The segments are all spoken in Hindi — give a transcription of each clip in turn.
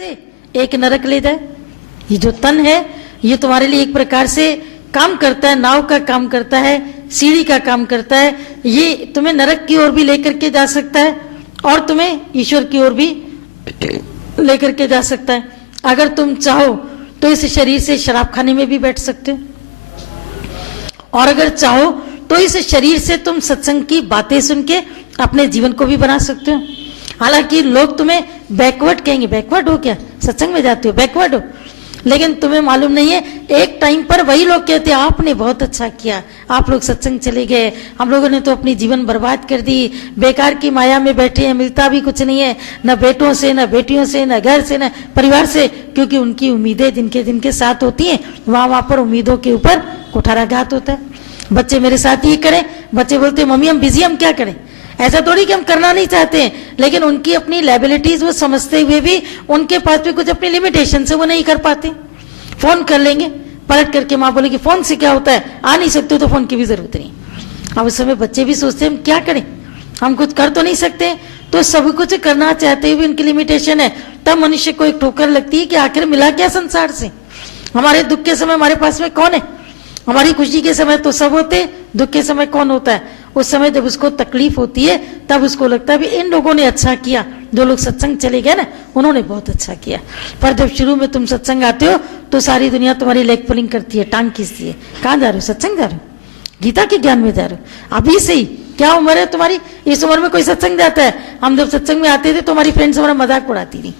से एक नरक ले जाए। ये जो तन है ये तुम्हारे लिए एक प्रकार से काम करता है, नाव का काम करता है, सीढ़ी का काम करता है। ये तुम्हें नरक की ओर भी लेकर के जा सकता है और तुम्हें ईश्वर की ओर भी लेकर के जा सकता है। अगर तुम चाहो तो इस शरीर से शराब खाने में भी बैठ सकते हो, और अगर चाहो तो इस शरीर से तुम सत्संग की बातें सुन के अपने जीवन को भी बना सकते हो। हालांकि लोग तुम्हें बैकवर्ड कहेंगे, बैकवर्ड हो क्या, सत्संग में जाते हो, बैकवर्ड हो, लेकिन तुम्हें मालूम नहीं है एक टाइम पर वही लोग कहते हैं आपने बहुत अच्छा किया, आप लोग सत्संग चले गए, हम लोगों ने तो अपनी जीवन बर्बाद कर दी, बेकार की माया में बैठे हैं, मिलता भी कुछ नहीं है, न बेटों से, न बेटियों से, न घर से, न परिवार से, क्योंकि उनकी उम्मीदें जिनके जिनके साथ होती हैं वहां पर उम्मीदों के ऊपर कुठाराघात होता है। बच्चे मेरे साथ ये करें, बच्चे बोलते मम्मी हम बिजी, हम क्या करें। ऐसा थोड़ी कि हम करना नहीं चाहते हैं, लेकिन उनकी अपनी लायबिलिटीज वो समझते हुए भी उनके पास भी कुछ अपनी लिमिटेशन से वो नहीं कर पाते। फोन कर लेंगे, पलट करके माँ बोलेगी फोन से क्या होता है, आ नहीं सकते तो फोन की भी जरूरत नहीं। अब उस समय बच्चे भी सोचते हैं हम क्या करें, हम कुछ कर तो नहीं सकते, तो सब कुछ करना चाहते हुए उनकी लिमिटेशन है। तब मनुष्य को एक ठोकर लगती है कि आखिर मिला क्या संसार से। हमारे दुख के समय हमारे पास में कौन है, हमारी खुशी के समय तो सब होते, दुख के समय कौन होता है। उस समय जब उसको तकलीफ होती है तब उसको लगता है भी इन लोगों ने अच्छा किया, जो लोग सत्संग चले गए ना उन्होंने बहुत अच्छा किया। पर जब शुरू में तुम सत्संग आते हो तो सारी दुनिया तुम्हारी लेग पुलिंग करती है, टांग खींचती है, कहाँ जा रहे हो, सत्संग जा रहे हो, गीता के ज्ञान में जा रहे हो, अभी से ही क्या उम्र है तुम्हारी, इस उम्र में कोई सत्संग जाता है। हम जब सत्संग में आते थे तो हमारी फ्रेंड्स हमारा मजाक उड़ाती थी,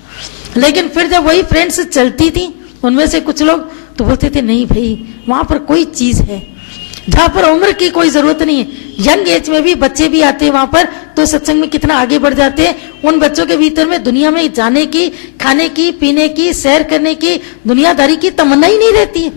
लेकिन फिर जब वही फ्रेंड्स चलती थी उनमें से कुछ लोग तो बोलते थे नहीं भाई वहां पर कोई चीज है जहां पर उम्र की कोई जरूरत नहीं है। यंग एज में भी बच्चे भी आते हैं वहां पर, तो सत्संग में कितना आगे बढ़ जाते हैं। उन बच्चों के भीतर में दुनिया में जाने की, खाने की, पीने की, सैर करने की, दुनियादारी की तमन्ना ही नहीं रहती है।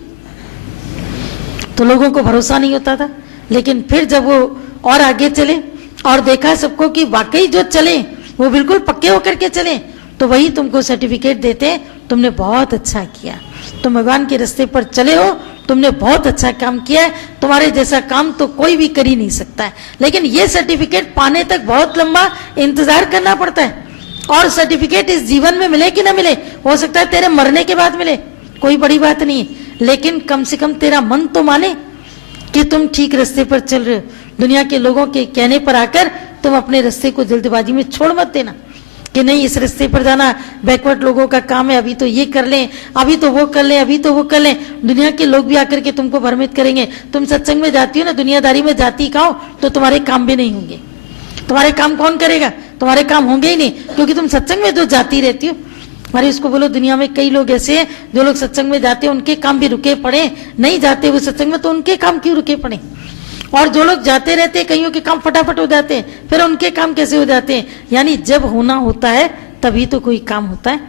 तो लोगों को भरोसा नहीं होता था, लेकिन फिर जब वो और आगे चले और देखा सबको कि वाकई जो चले वो बिल्कुल पक्के होकर के चले, तो वही तुमको सर्टिफिकेट देते हैं तुमने बहुत अच्छा किया, तुम भगवान के रास्ते पर चले हो, तुमने बहुत अच्छा काम किया है, तुम्हारे जैसा काम तो कोई भी कर ही नहीं सकता है। लेकिन ये सर्टिफिकेट पाने तक बहुत लंबा इंतजार करना पड़ता है, और सर्टिफिकेट इस जीवन में मिले कि ना मिले, हो सकता है तेरे मरने के बाद मिले, कोई बड़ी बात नहीं है, लेकिन कम से कम तेरा मन तो माने कि तुम ठीक रास्ते पर चल रहे हो। दुनिया के लोगों के कहने पर आकर तुम अपने रास्ते को जल्दबाजी में छोड़ मत देना कि नहीं इस रास्ते पर जाना बैकवर्ड लोगों का काम है, अभी तो ये कर लें, अभी तो वो कर लें, अभी तो वो कर लें। दुनिया के लोग भी आकर के तुमको भ्रमित करेंगे। तुम सत्संग में जाती हो ना, दुनियादारी में जाती का हो तो तुम्हारे काम भी नहीं होंगे। तुम्हारे काम कौन करेगा, तुम्हारे काम होंगे ही नहीं, क्योंकि तुम सत्संग में जो जाती रहती हो। हमारे उसको बोलो दुनिया में कई लोग ऐसे हैं जो लोग सत्संग में जाते हैं उनके काम भी रुके पड़े, नहीं जाते वो सत्संग में तो उनके काम क्यों रुके पड़े। और जो लोग जाते रहते हैं कईयों के काम फटाफट हो जाते हैं, फिर उनके काम कैसे हो जाते हैं। यानी जब होना होता है तभी तो कोई काम होता है,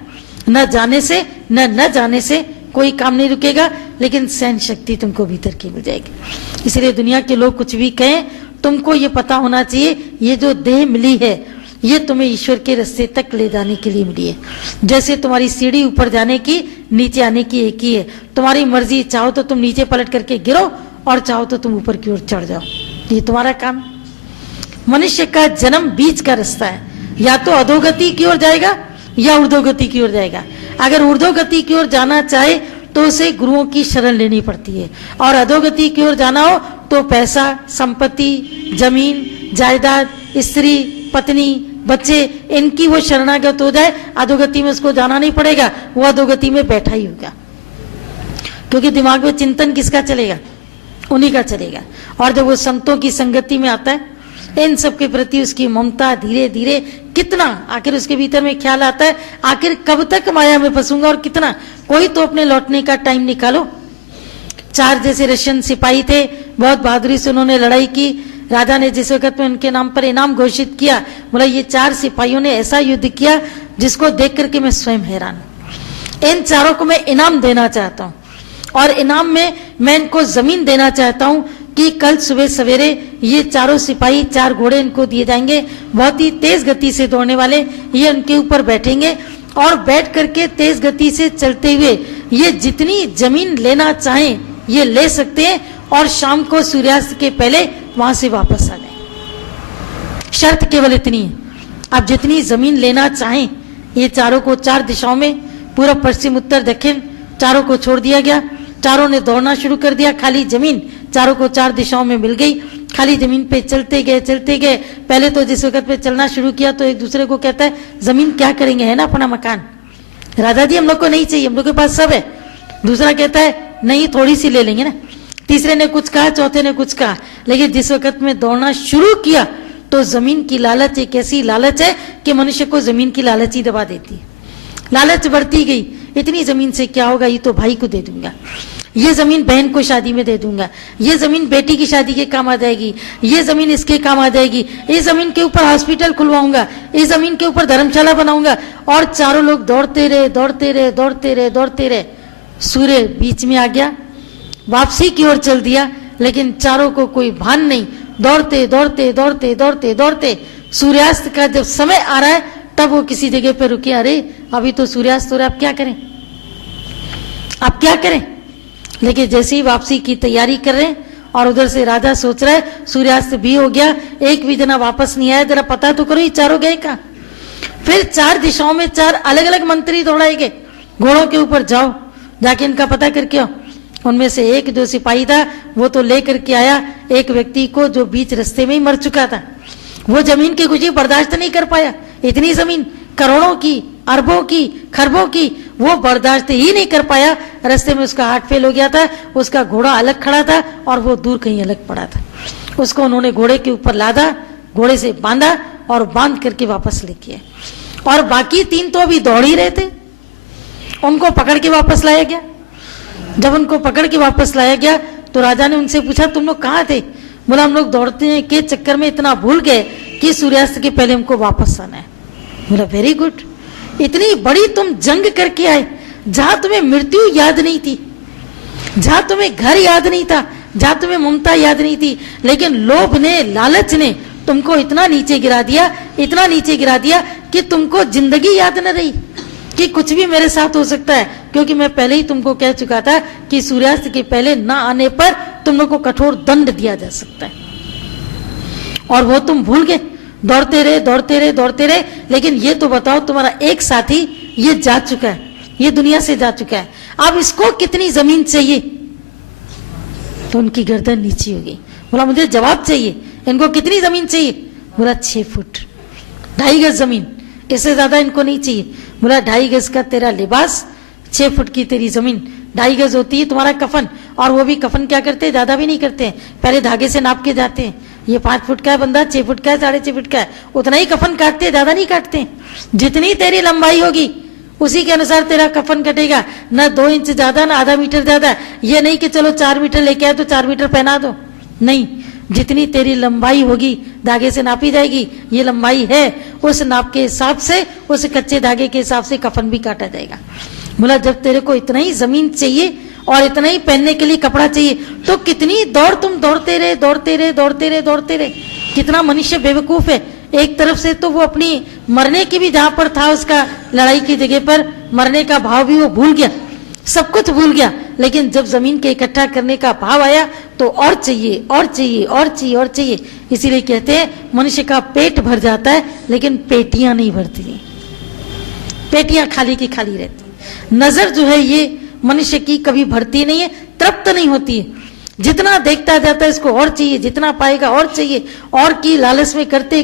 न जाने से न जाने से कोई काम नहीं रुकेगा, लेकिन सहन शक्ति तुमको भीतर की मिल जाएगी। इसलिए दुनिया के लोग कुछ भी कहें, तुमको ये पता होना चाहिए ये जो देह मिली है ये तुम्हें ईश्वर के रास्ते तक ले जाने के लिए मिली है। जैसे तुम्हारी सीढ़ी ऊपर जाने की, नीचे आने की एक ही है। तुम्हारी मर्जी, चाहो तो तुम नीचे पलट करके गिरो और चाहो तो तुम ऊपर की ओर चढ़ जाओ, ये तुम्हारा काम। मनुष्य का जन्म बीच का रास्ता है, या तो अधोगति की ओर जाएगा या ऊर्ध्वगति की ओर जाएगा। अगर ऊर्ध्वगति की ओर जाना चाहे तो उसे गुरुओं की शरण लेनी पड़ती है, और अधोगति की ओर जाना हो तो पैसा, संपत्ति, जमीन, जायदाद, स्त्री, पत्नी, बच्चे, इनकी वो शरणागत हो जाए। अधोगति में उसको जाना नहीं पड़ेगा, वो अधोगति में बैठा ही होगा, क्योंकि दिमाग में चिंतन किसका चलेगा, उन्हीं का चलेगा। और जब वो संतों की संगति में आता है, इन सब के प्रति उसकी ममता धीरे धीरे कितना, आखिर उसके भीतर में ख्याल आता है आखिर कब तक माया में फंसूंगा और कितना, कोई तो अपने लौटने का टाइम निकालो। 4 जैसे रशियन सिपाही थे, बहुत बहादुरी से उन्होंने लड़ाई की। राजा ने जिस वक्त में उनके नाम पर इनाम घोषित किया, बोला ये 4 सिपाहियों ने ऐसा युद्ध किया जिसको देख करके मैं स्वयं हैरान हूं। इन 4 को मैं इनाम देना चाहता हूं, और इनाम में मैं इनको जमीन देना चाहता हूं कि कल सुबह सवेरे ये 4 सिपाही, 4 घोड़े इनको दिए जाएंगे, बहुत ही तेज गति से दौड़ने वाले, ये उनके ऊपर बैठेंगे और बैठ करके तेज गति से चलते हुए ये जितनी जमीन लेना चाहें ये ले सकते हैं, और शाम को सूर्यास्त के पहले वहां से वापस आ जाए। शर्त केवल इतनी है, आप जितनी जमीन लेना चाहें ये चारों को 4 दिशाओं में पूर्व पश्चिम उत्तर दक्षिण चारों को छोड़ दिया गया। चारों ने दौड़ना शुरू कर दिया। खाली जमीन चारों को 4 दिशाओं में मिल गई। खाली जमीन पे चलते गए। पहले तो जिस वक्त पे चलना शुरू किया तो एक दूसरे को कहता है जमीन क्या करेंगे, है ना अपना मकान, राजा जी हम लोग को नहीं चाहिए, हम लोग के पास सब है। दूसरा कहता है नहीं थोड़ी सी ले लेंगे ना। तीसरे ने कुछ कहा, चौथे ने कुछ कहा। लेकिन जिस वक्त में दौड़ना शुरू किया तो जमीन की लालच एक ऐसी लालच है कि मनुष्य को जमीन की लालच ही दबा देती है। लालच बढ़ती गई, इतनी जमीन से क्या होगा, ये तो भाई को दे दूंगा, ये जमीन बहन को शादी में दे दूंगा, ये जमीन बेटी की शादी के काम आ जाएगी, ये जमीन इसके काम आ जाएगी, इस जमीन के ऊपर हॉस्पिटल खुलवाऊंगा, इस जमीन के ऊपर धर्मशाला बनाऊंगा। और चारों लोग दौड़ते रहे। सूर्य बीच में आ गया, वापसी की ओर चल दिया, लेकिन चारों को कोई भान नहीं। दौड़ते सूर्यास्त का जब समय आ रहा है तब वो किसी जगह पे रुके। अरे अभी तो सूर्यास्त हो रहा है, अब क्या करें। लेकिन जैसे ही वापसी की तैयारी कर रहे हैं और उधर से राजा सोच रहा है सूर्यास्त भी हो गया, एक भी जना वापस नहीं आया, जरा पता तो करो ये चारों गए कहां। फिर 4 दिशाओं में 4 अलग अलग मंत्री दौड़ाए गए, घोड़ों के ऊपर जाओ, जाके इनका पता करके आओ। उनमें से एक जो सिपाही था वो तो लेकर के आया एक व्यक्ति को जो बीच रास्ते में ही मर चुका था। वो जमीन की खुशी बर्दाश्त नहीं कर पाया। इतनी जमीन करोड़ों की, अरबों की, खरबों की, वो बर्दाश्त ही नहीं कर पाया। रास्ते में उसका हार्ट फेल हो गया था, उसका घोड़ा अलग खड़ा था और वो दूर कहीं अलग पड़ा था। उसको उन्होंने घोड़े के ऊपर लादा, घोड़े से बांधा और बांध करके वापस लेके आए। और बाकी 3 तो अभी दौड़ ही रहे थे, उनको पकड़ के वापस लाया गया। जब उनको पकड़ के वापस लाया गया तो राजा ने उनसे पूछा तुम लोग कहाँ थे। बोला हम लोग दौड़ते के चक्कर में इतना भूल गए कि सूर्यास्त के पहले हमको वापस आना है। बोला वेरी गुड, इतनी बड़ी तुम जंग करके आए जहां तुम्हें मृत्यु याद नहीं थी, जहां तुम्हें घर याद नहीं था, जहां तुम्हें ममता याद नहीं थी, लेकिन लोभ ने, लालच ने तुमको इतना नीचे गिरा दिया कि तुमको जिंदगी याद न रही कि कुछ भी मेरे साथ हो सकता है। क्योंकि मैं पहले ही तुमको कह चुका था कि सूर्यास्त के पहले न आने पर तुम लोग को कठोर दंड दिया जा सकता है, और वो तुम भूल गए। दौड़ते रहे। लेकिन ये तो बताओ तुम्हारा एक साथी ये जा चुका है, ये दुनिया से जा चुका है, अब इसको कितनी जमीन चाहिए। तो उनकी गर्दन नीचे हो गई। बोला मुझे जवाब चाहिए, इनको कितनी जमीन चाहिए। बोला 6 फुट 2.5 गज जमीन, इससे ज्यादा इनको नहीं चाहिए। बोला 2.5 गज का तेरा लिबास, 6 फुट की तेरी जमीन, 2.5 गज होती है तुम्हारा कफन। और वो भी कफन क्या करते हैं, ज्यादा भी नहीं करते हैं, पहले धागे से नाप के जाते हैं। ये 5 फुट का है बंदा, 6 फुट का है, 6.5 फुट का है, उतना ही कफन काटते हैं, ज्यादा नहीं काटते हैं। जितनी तेरी लंबाई होगी उसी के अनुसार तेरा कफन कटेगा, न 2 इंच ज्यादा, न आधा मीटर ज्यादा। ये नहीं कि चलो 4 मीटर लेके आए तो 4 मीटर पहना दो, नहीं, जितनी तेरी लंबाई होगी धागे से नापी जाएगी। ये लंबाई है, उस नाप के हिसाब से, उस कच्चे धागे के हिसाब से कफन भी काटा जाएगा। बोला जब तेरे को इतना ही जमीन चाहिए और इतना ही पहनने के लिए कपड़ा चाहिए तो कितनी दौड़, तुम दौड़ते रहे। कितना मनुष्य बेवकूफ है। एक तरफ से तो वो अपनी मरने की भी जहां पर था उसका, लड़ाई की जगह पर मरने का भाव भी वो भूल गया, सब कुछ भूल गया। लेकिन जब जमीन के इकट्ठा करने का भाव आया तो और चाहिए। इसीलिए कहते हैं मनुष्य का पेट भर जाता है लेकिन पेटियां नहीं भरती, पेटियां खाली की खाली रहती। नजर जो है ये मनुष्य की कभी भरती नहीं है, तृप्त नहीं होती है। जितना देखता जाता है इसको और चाहिए, जितना पाएगा और चाहिए, और की लालच में करते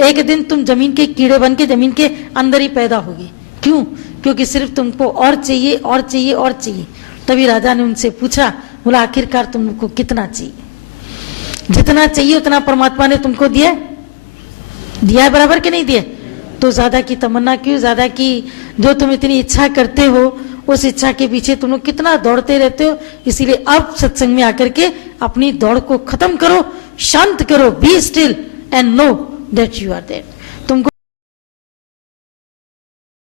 एक दिन तुम जमीन के कीड़े बन के जमीन के अंदर ही पैदा होगी। क्यों? क्योंकि सिर्फ तुमको और चाहिए। तभी राजा ने उनसे पूछा, बोला आखिरकार तुमको कितना चाहिए। जितना चाहिए उतना परमात्मा ने तुमको दिया है बराबर के नहीं दिया। तो ज्यादा की तमन्ना क्यों, ज्यादा की जो तुम इतनी इच्छा करते हो उस इच्छा के पीछे तुम लोग कितना दौड़ते रहते हो। इसीलिए अब सत्संग में आकर के अपनी दौड़ को खत्म करो, शांत करो, be still and know that you are there.